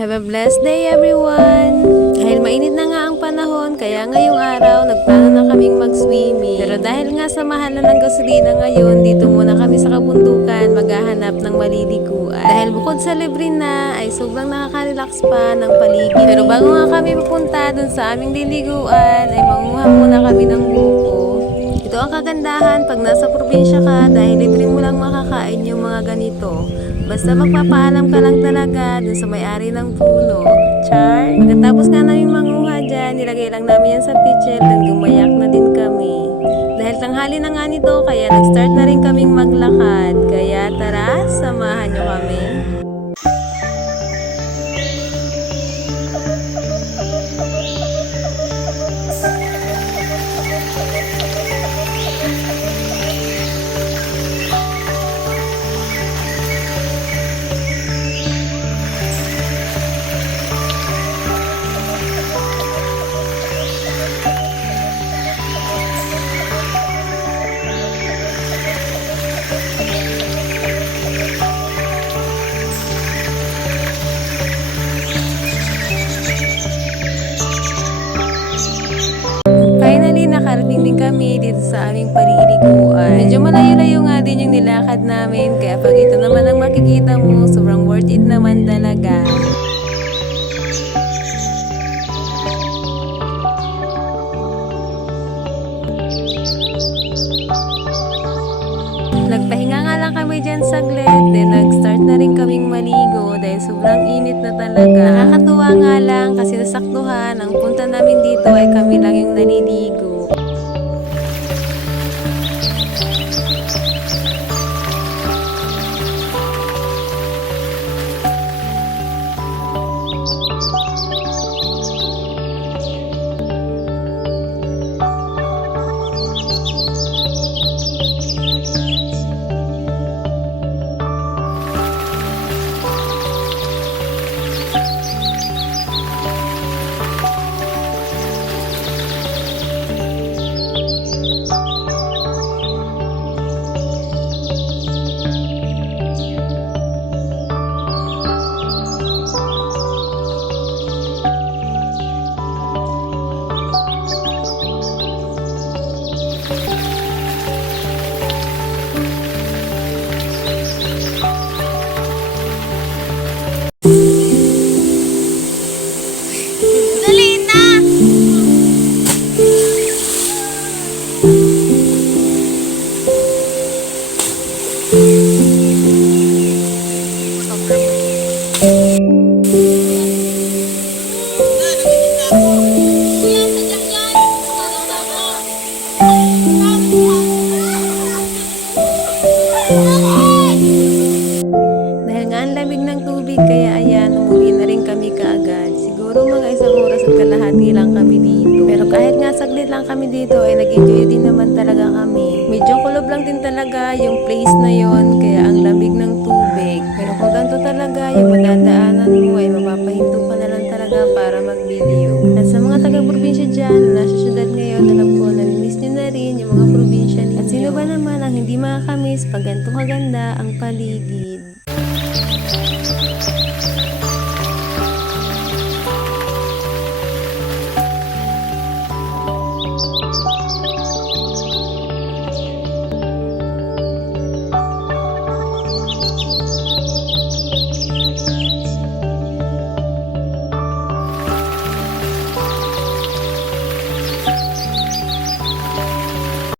Have a blessed day everyone! Dahil mainit na nga ang panahon, kaya ngayong araw nagplano na kaming mag-swimming. Pero dahil nga sa mahal na ng gasolina ngayon, dito muna kami sa kabundukan maghahanap ng maliliguan. Dahil bukod sa libre na, ay sobrang nakaka-relax pa ng paligid. Pero bago nga kami pupunta dun sa aming liliguan, ay manguha muna kami ng buko. Ito ang kagandahan pag nasa probinsya ka dahil libre mo lang makakain yung mga ganito. Basta magpapaalam ka lang talaga dun sa may-ari ng puno. Char! Pagkatapos nga namin manguha dyan, nilagay lang namin yan sa pitcher dan gumayak na din kami. Dahil tanghali na nga nito, kaya nag-start na rin kaming maglakad. Kaya tara, samahan nyo kami. Nakarating din kami dito sa aming paliliguan. Medyo malayo-layo nga din yung nilakad namin, kaya pag ito naman ang makikita mo, sobrang worth it naman talaga. Nagpahinga nga lang kami dyan saglit, then nag-start na rin kaming maligo dahil sobrang init na talaga. Nakakatuwa nga lang kasi nasaktuhan, ang punta namin dito ay kami lang yung naliligo. Dahil nga ang lamig ng tubig, kaya ayan, umuwi na rin kami kaagad. Siguro mga isang oras at kalahati lang kami dito. Pero kahit nga saglit lang kami dito, ay nag-enjoy din naman talaga kami. Medyo kulob lang din talaga yung place na yon, kaya ang lamig ng tubig. Pero kung ganito talaga yung madadaanan mo, ay mapapahinto ka na lang talaga para mag-video. At sa mga taga-probinsya dyan na nasa syudad ngayon, alam ko, namimiss nyo na rin yung mga probinsya ninyo. At sino ba naman ang hindi makakamiss pag ganito kaganda ang paligid?